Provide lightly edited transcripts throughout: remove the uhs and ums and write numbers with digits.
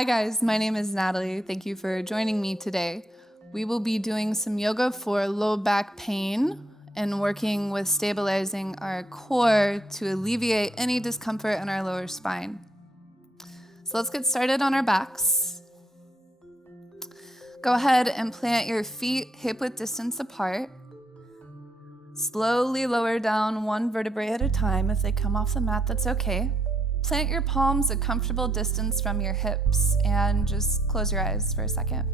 Hi guys, my name is Natalie. Thank you for joining me today. We will be doing some yoga for low back pain and working with stabilizing our core to alleviate any discomfort in our lower spine. So let's get started on our backs. Go ahead and plant your feet hip-width distance apart. Slowly lower down one vertebrae at a time. If they come off the mat, that's okay. Plant your palms a comfortable distance from your hips and just close your eyes for a second.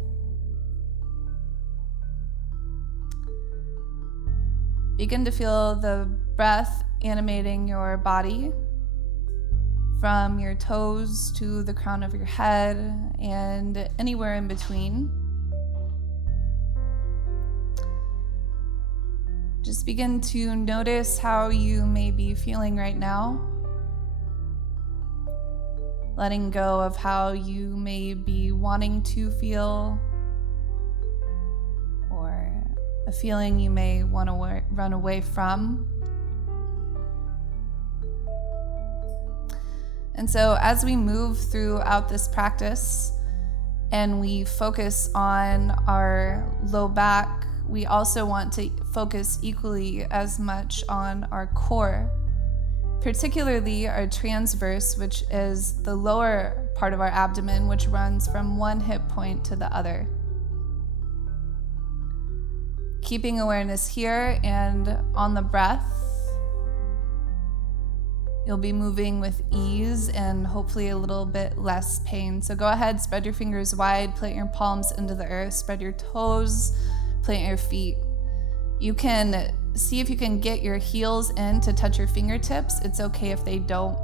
Begin to feel the breath animating your body from your toes to the crown of your head and anywhere in between. Just begin to notice how you may be feeling right now. Letting go of how you may be wanting to feel or a feeling you may want to run away from. And so as we move throughout this practice and we focus on our low back, we also want to focus equally as much on our core, particularly our transverse, which is the lower part of our abdomen, which runs from one hip point to the other. Keeping awareness here and on the breath, you'll be moving with ease and hopefully a little bit less pain. So go ahead, spread your fingers wide, plant your palms into the earth, spread your toes, plant your feet. You can see if you can get your heels in to touch your fingertips. It's okay if they don't.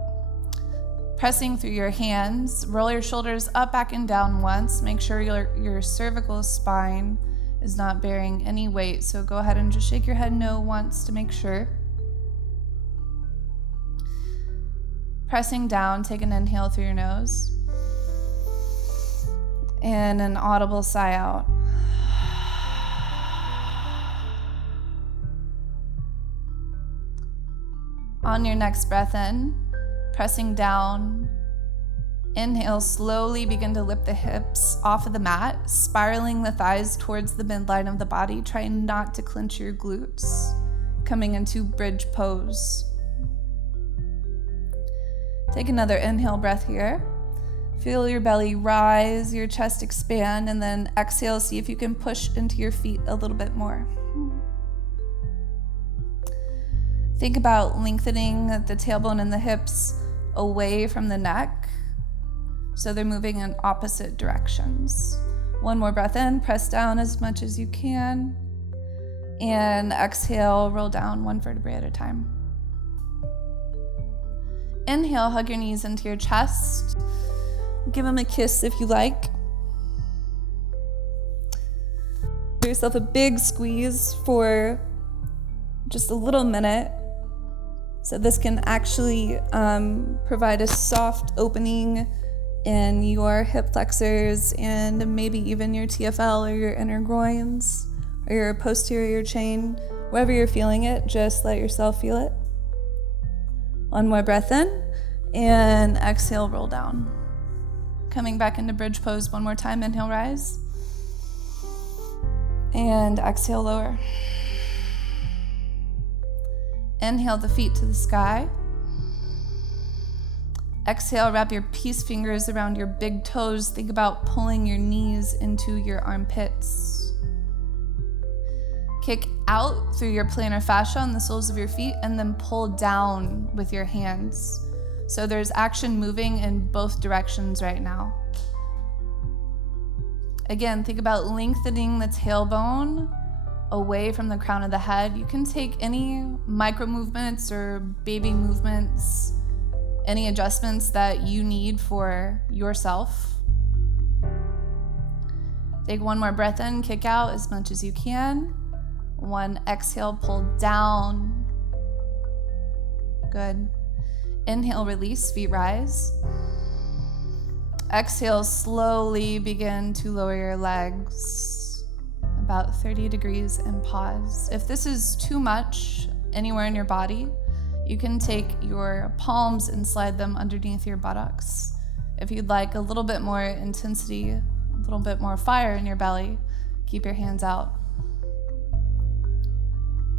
Pressing through your hands, roll your shoulders up, back, and down once. Make sure your cervical spine is not bearing any weight. So go ahead and just shake your head no once to make sure. Pressing down, take an inhale through your nose. And an audible sigh out. On your next breath in, pressing down, inhale, slowly begin to lift the hips off of the mat, spiraling the thighs towards the midline of the body. Try not to clench your glutes, coming into bridge pose. Take another inhale breath here. Feel your belly rise, your chest expand, and then exhale, see if you can push into your feet a little bit more. Think about lengthening the tailbone and the hips away from the neck so they're moving in opposite directions. One more breath in, press down as much as you can, and exhale, roll down one vertebrae at a time. Inhale, hug your knees into your chest. Give them a kiss if you like. Give yourself a big squeeze for just a little minute. So this can actually provide a soft opening in your hip flexors and maybe even your TFL or your inner groins or your posterior chain. Wherever you're feeling it, just let yourself feel it. One more breath in and exhale, roll down. Coming back into bridge pose one more time. Inhale, rise. And exhale, lower. Inhale the feet to the sky. Exhale, wrap your peace fingers around your big toes. Think about pulling your knees into your armpits. Kick out through your plantar fascia on the soles of your feet and then pull down with your hands. So there's action moving in both directions right now. Again, think about lengthening the tailbone away from the crown of the head. You can take any micro movements or baby movements, any adjustments that you need for yourself. Take one more breath in, kick out as much as you can. One exhale, pull down. Good. Inhale, release, feet rise. Exhale, slowly begin to lower your legs about 30 degrees and pause. If this is too much anywhere in your body, you can take your palms and slide them underneath your buttocks. If you'd like a little bit more intensity, a little bit more fire in your belly, keep your hands out.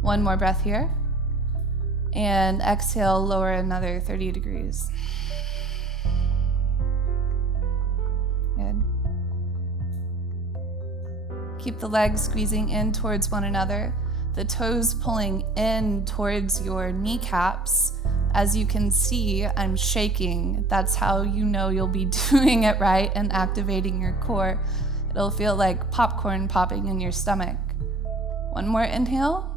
One more breath here. And exhale, lower another 30 degrees. Good. Keep the legs squeezing in towards one another, the toes pulling in towards your kneecaps. As you can see, I'm shaking. That's how you know you'll be doing it right and activating your core. It'll feel like popcorn popping in your stomach. One more inhale.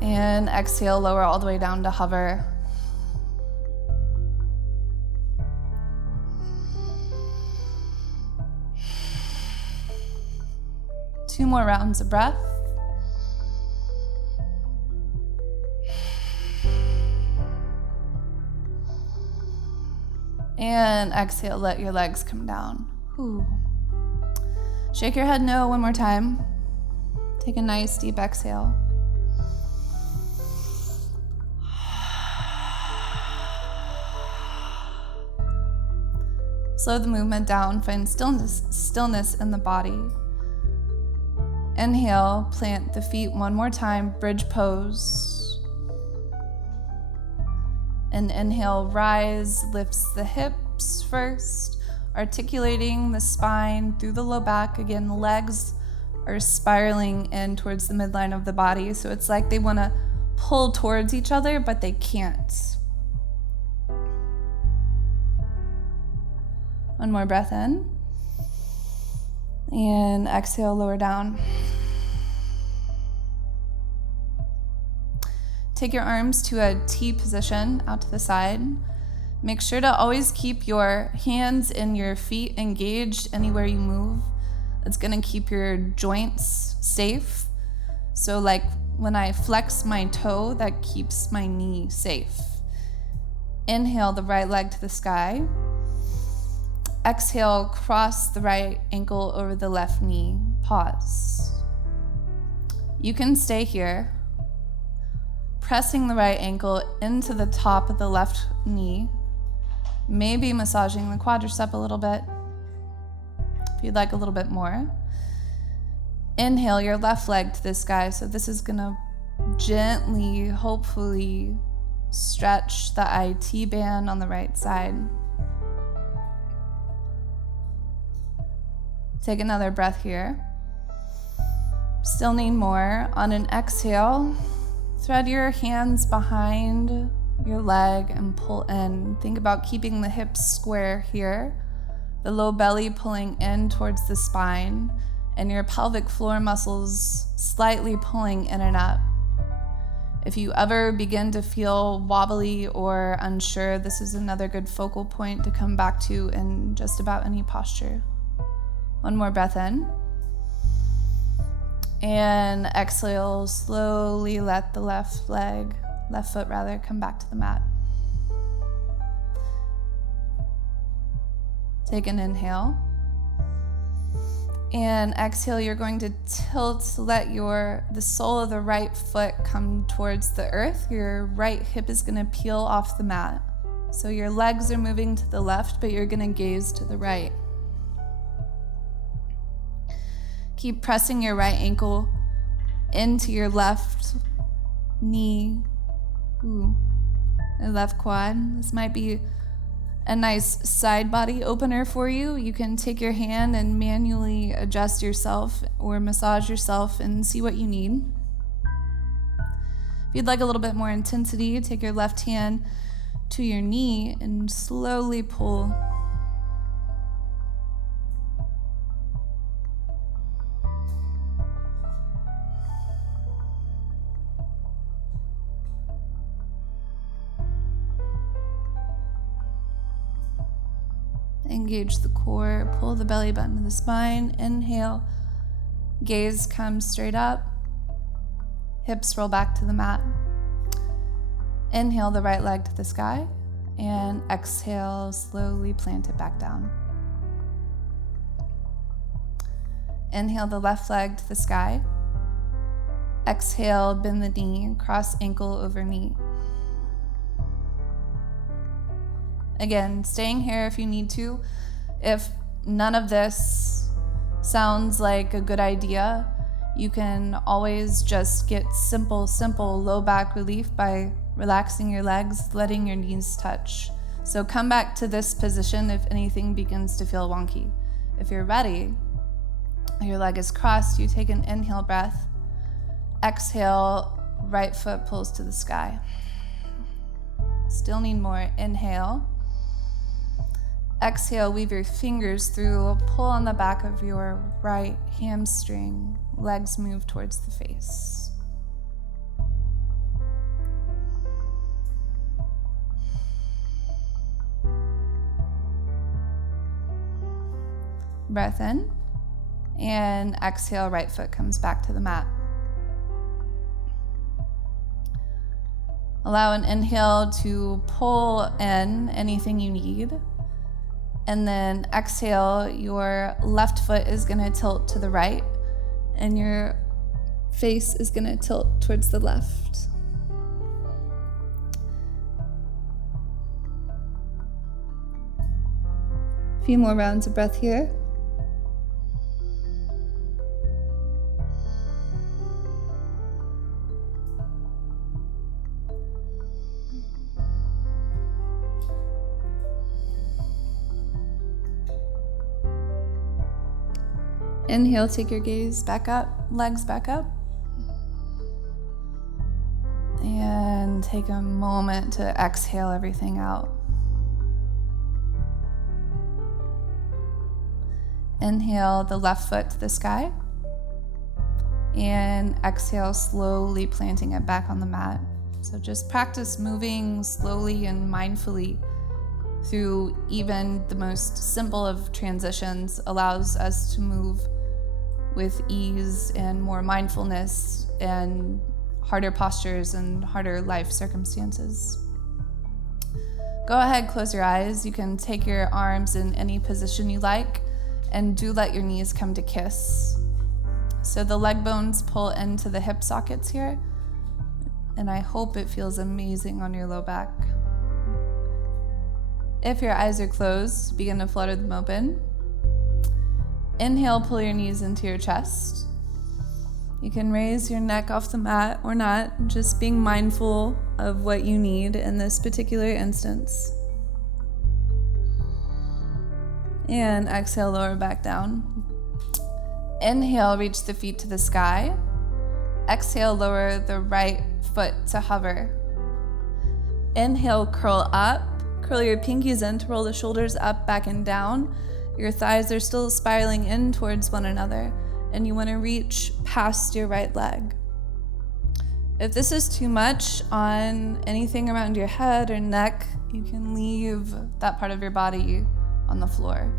And exhale, lower all the way down to hover. Two more rounds of breath. And exhale, let your legs come down. Whew. Shake your head no one more time. Take a nice deep exhale. Slow the movement down, find stillness in the body. Inhale, plant the feet one more time, bridge pose. And inhale, rise, lifts the hips first, articulating the spine through the low back. Again, the legs are spiraling in towards the midline of the body, so it's like they want to pull towards each other, but they can't. One more breath in. And exhale, lower down. Take your arms to a T position out to the side. Make sure to always keep your hands and your feet engaged anywhere you move. It's gonna keep your joints safe. So like when I flex my toe, that keeps my knee safe. Inhale the right leg to the sky. Exhale, cross the right ankle over the left knee. Pause. You can stay here, pressing the right ankle into the top of the left knee, maybe massaging the quadricep a little bit, if you'd like a little bit more. Inhale your left leg to the sky, so this is gonna gently, hopefully, stretch the IT band on the right side. Take another breath here. Still need more. On an exhale, thread your hands behind your leg and pull in. Think about keeping the hips square here, the low belly pulling in towards the spine, and your pelvic floor muscles slightly pulling in and up. If you ever begin to feel wobbly or unsure, this is another good focal point to come back to in just about any posture. One more breath in. And exhale, slowly let the left foot come back to the mat. Take an inhale. And exhale, you're going to tilt, let the sole of the right foot come towards the earth. Your right hip is gonna peel off the mat. So your legs are moving to the left, but you're gonna gaze to the right. Keep pressing your right ankle into your left knee, and left quad. This might be a nice side body opener for you. You can take your hand and manually adjust yourself or massage yourself and see what you need. If you'd like a little bit more intensity, take your left hand to your knee and slowly pull. Engage the core, pull the belly button to the spine. Inhale, gaze comes straight up, hips roll back to the mat. Inhale the right leg to the sky, and exhale, slowly plant it back down. Inhale the left leg to the sky. Exhale, bend the knee, cross ankle over knee. Again, staying here if you need to. If none of this sounds like a good idea, you can always just get simple low back relief by relaxing your legs, letting your knees touch. So come back to this position if anything begins to feel wonky. If you're ready, your leg is crossed, you take an inhale breath. Exhale, right foot pulls to the sky. Still need more. Inhale. Exhale, weave your fingers through, pull on the back of your right hamstring. Legs move towards the face. Breath in, and exhale, right foot comes back to the mat. Allow an inhale to pull in anything you need. And then exhale, your left foot is gonna tilt to the right and your face is gonna tilt towards the left. A few more rounds of breath here. Inhale, take your gaze back up, legs back up. And take a moment to exhale everything out. Inhale the left foot to the sky. And exhale, slowly planting it back on the mat. So just practice moving slowly and mindfully through even the most simple of transitions allows us to move with ease and more mindfulness and harder postures and harder life circumstances. Go ahead, close your eyes. You can take your arms in any position you like, and do let your knees come to kiss. So the leg bones pull into the hip sockets here, and I hope it feels amazing on your low back. If your eyes are closed, begin to flutter them open. Inhale, pull your knees into your chest. You can raise your neck off the mat or not, just being mindful of what you need in this particular instance. And exhale, lower back down. Inhale, reach the feet to the sky. Exhale, lower the right foot to hover. Inhale, curl up. Curl your pinkies in to roll the shoulders up, back, and down. Your thighs are still spiraling in towards one another, and you want to reach past your right leg. If this is too much on anything around your head or neck, you can leave that part of your body on the floor.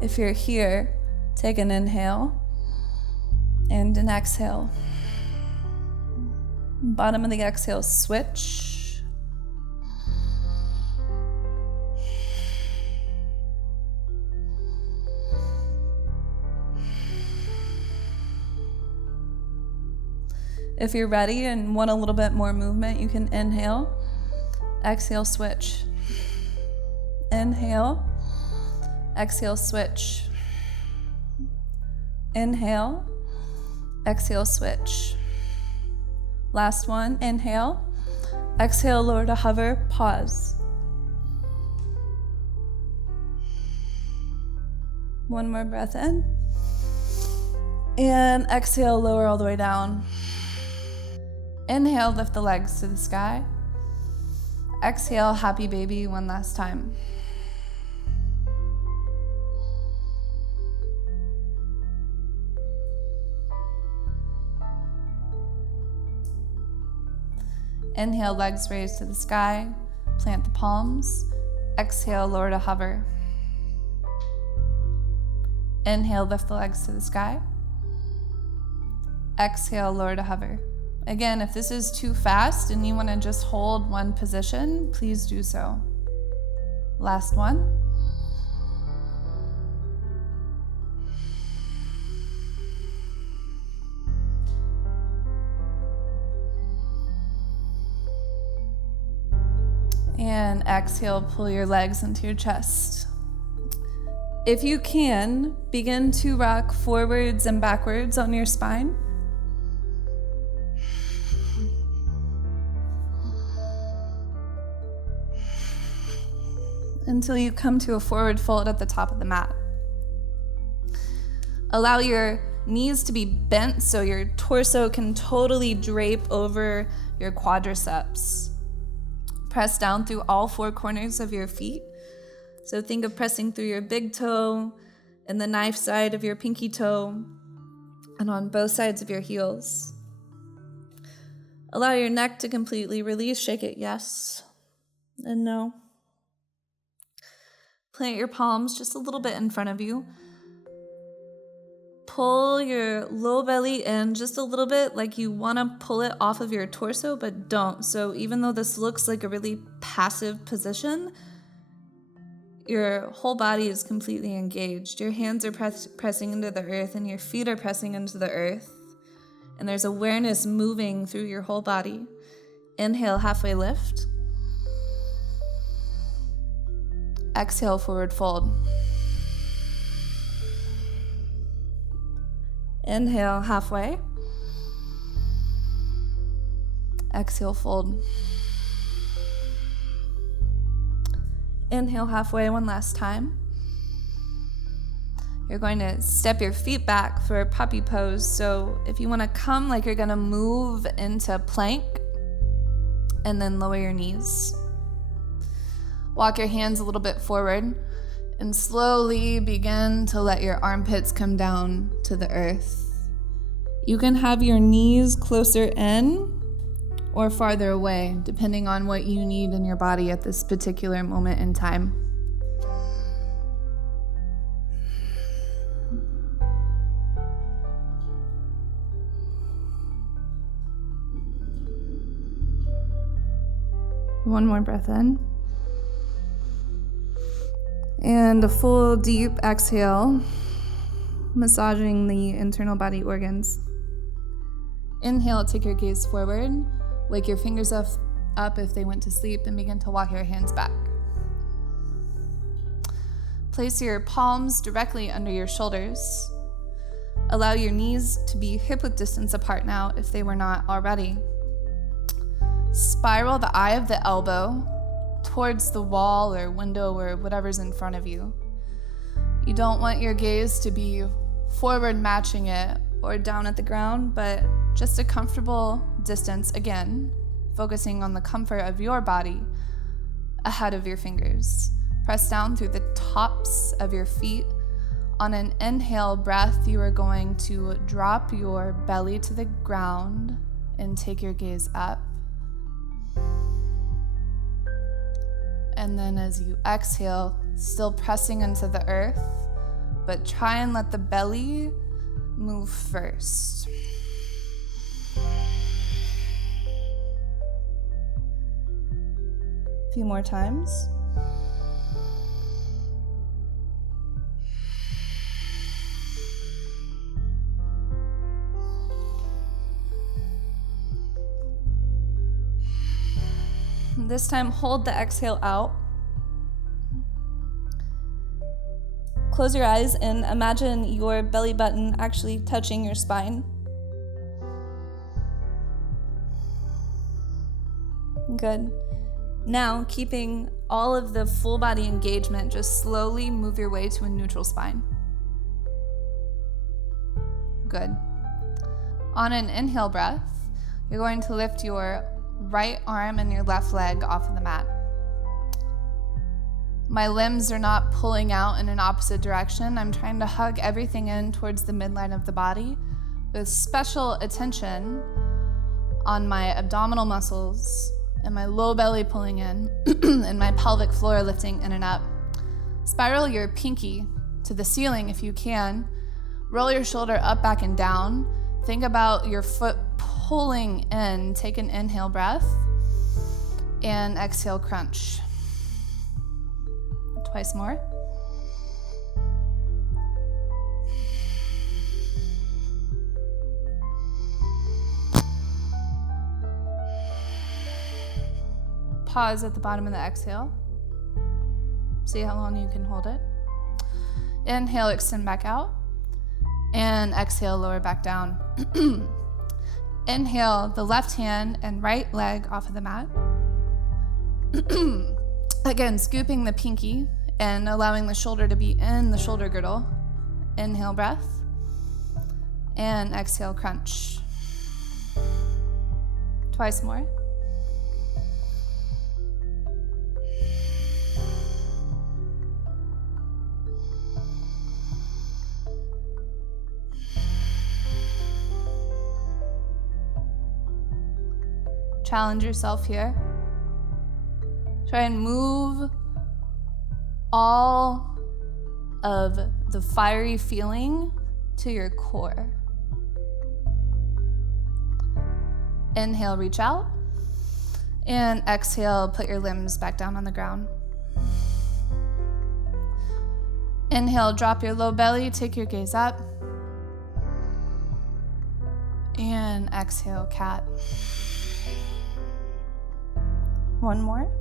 If you're here, take an inhale and an exhale. Bottom of the exhale, switch. If you're ready and want a little bit more movement, you can inhale, exhale, switch. Inhale, exhale, switch. Inhale, exhale, switch. Last one, inhale, exhale, lower to hover, pause. One more breath in. And exhale, lower all the way down. Inhale, lift the legs to the sky. Exhale, happy baby one last time. Inhale, legs raised to the sky. Plant the palms. Exhale, lower to hover. Inhale, lift the legs to the sky. Exhale, lower to hover. Again, if this is too fast and you want to just hold one position, please do so. Last one. And exhale, pull your legs into your chest. If you can, begin to rock forwards and backwards on your spine. Until you come to a forward fold at the top of the mat. Allow your knees to be bent so your torso can totally drape over your quadriceps. Press down through all four corners of your feet. So think of pressing through your big toe and the knife side of your pinky toe and on both sides of your heels. Allow your neck to completely release. Shake it yes and no. Plant your palms just a little bit in front of you. Pull your low belly in just a little bit, like you want to pull it off of your torso, but don't. So even though this looks like a really passive position, your whole body is completely engaged. Your hands are pressing into the earth and your feet are pressing into the earth. And there's awareness moving through your whole body. Inhale, halfway lift. Exhale, forward fold. Inhale, halfway. Exhale, fold. Inhale, halfway, one last time. You're going to step your feet back for a puppy pose. So if you want to come like you're going to move into plank, and then lower your knees. Walk your hands a little bit forward and slowly begin to let your armpits come down to the earth. You can have your knees closer in or farther away, depending on what you need in your body at this particular moment in time. One more breath in. And a full deep exhale, massaging the internal body organs. Inhale, take your gaze forward, wake your fingers up if they went to sleep, and begin to walk your hands back. Place your palms directly under your shoulders. Allow your knees to be hip-width distance apart now if they were not already. Spiral the eye of the elbow towards the wall or window or whatever's in front of you. You don't want your gaze to be forward matching it or down at the ground, but just a comfortable distance, again, focusing on the comfort of your body ahead of your fingers. Press down through the tops of your feet. On an inhale breath, you are going to drop your belly to the ground and take your gaze up. And then as you exhale, still pressing into the earth, but try and let the belly move first. A few more times. This time, hold the exhale out. Close your eyes and imagine your belly button actually touching your spine. Good. Now, keeping all of the full body engagement, just slowly move your way to a neutral spine. Good. On an inhale breath, you're going to lift your right arm and your left leg off of the mat. My limbs are not pulling out in an opposite direction. I'm trying to hug everything in towards the midline of the body with special attention on my abdominal muscles and my low belly pulling in and my pelvic floor lifting in and up. Spiral your pinky to the ceiling if you can. Roll your shoulder up, back, and down. Think about your foot pulling in. Take an inhale breath and exhale, crunch. Twice more. pause at the bottom of the exhale. See how long you can hold it. Inhale, extend back out. And exhale, lower back down. Inhale, the left hand and right leg off of the mat. Again, scooping the pinky and allowing the shoulder to be in the shoulder girdle. Inhale, breath. And exhale, crunch. Twice more. Challenge yourself here. Try and move all of the fiery feeling to your core. Inhale, reach out. And exhale, put your limbs back down on the ground. Inhale, drop your low belly, take your gaze up. And exhale, cat. One more.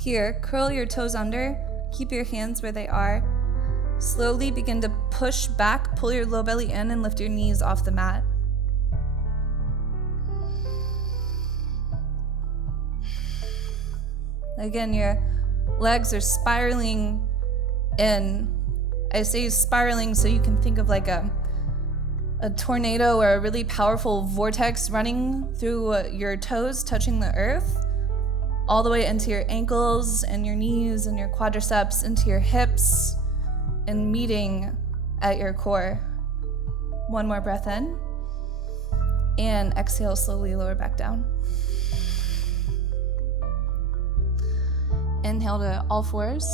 Here, curl your toes under, keep your hands where they are. Slowly begin to push back, pull your low belly in, and lift your knees off the mat. Again, your legs are spiraling in. I say spiraling so you can think of like a tornado or a really powerful vortex running through your toes, touching the earth, all the way into your ankles and your knees and your quadriceps, into your hips, and meeting at your core. One more breath in, and exhale, slowly lower back down. Inhale to all fours.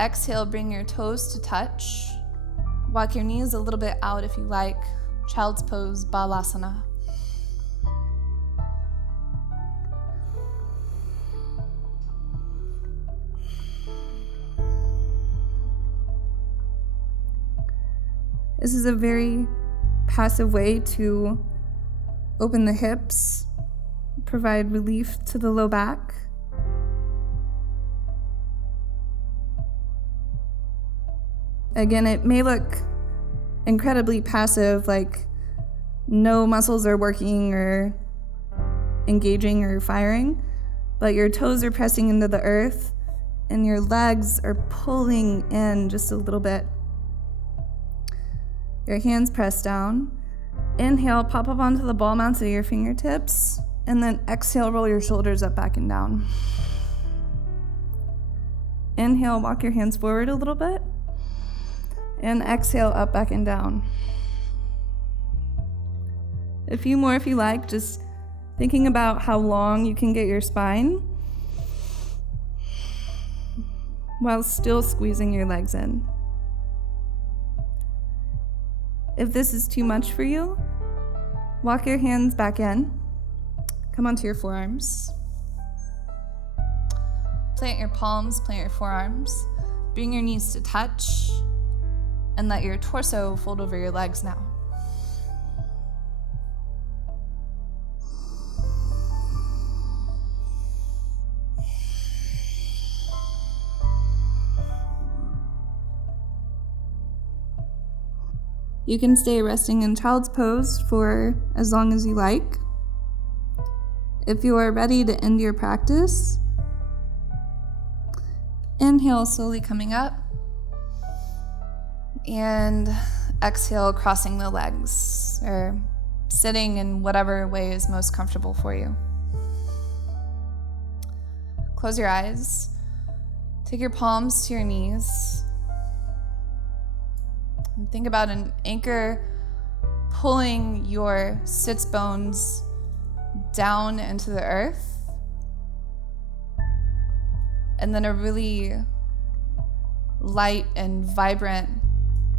Exhale, bring your toes to touch. Walk your knees a little bit out if you like. Child's pose, Balasana. This is a very passive way to open the hips, provide relief to the low back. Again, it may look incredibly passive, like no muscles are working or engaging or firing, but your toes are pressing into the earth and your legs are pulling in just a little bit. Your hands press down. Inhale, pop up onto the ball mounts of your fingertips, and then exhale, roll your shoulders up, back, and down. Inhale, walk your hands forward a little bit. And exhale, up, back, and down. A few more if you like, just thinking about how long you can get your spine while still squeezing your legs in. If this is too much for you, walk your hands back in. Come onto your forearms. Plant your palms, plant your forearms. Bring your knees to touch. And let your torso fold over your legs now. You can stay resting in child's pose for as long as you like. If you are ready to end your practice, inhale, slowly coming up. And exhale, crossing the legs, or sitting in whatever way is most comfortable for you. Close your eyes. Take your palms to your knees. And think about an anchor pulling your sits bones down into the earth. And then a really light and vibrant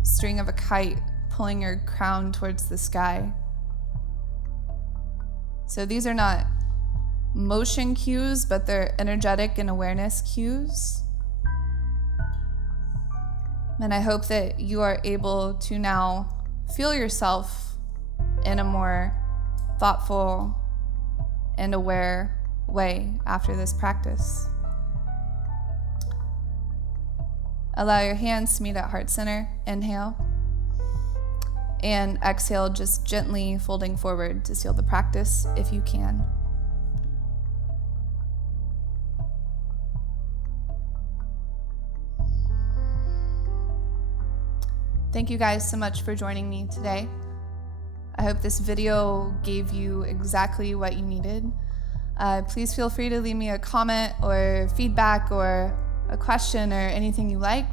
string of a kite pulling your crown towards the sky. So these are not motion cues, but they're energetic and awareness cues. And I hope that you are able to now feel yourself in a more thoughtful and aware way after this practice. Allow your hands to meet at heart center. Inhale. And exhale, just gently folding forward to seal the practice if you can. Thank you guys so much for joining me today. I hope this video gave you exactly what you needed. Please feel free to leave me a comment or feedback or a question or anything you like.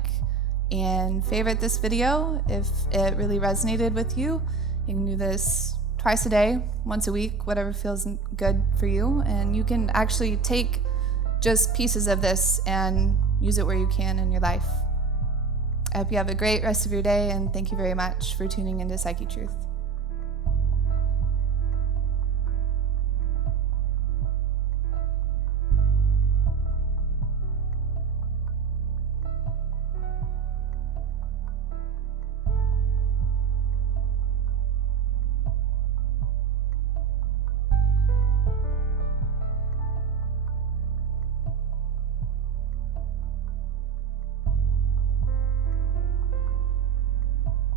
And favorite this video if it really resonated with you. You can do this twice a day, once a week, whatever feels good for you. And you can actually take just pieces of this and use it where you can in your life. I hope you have a great rest of your day, and thank you very much for tuning into Psychetruth.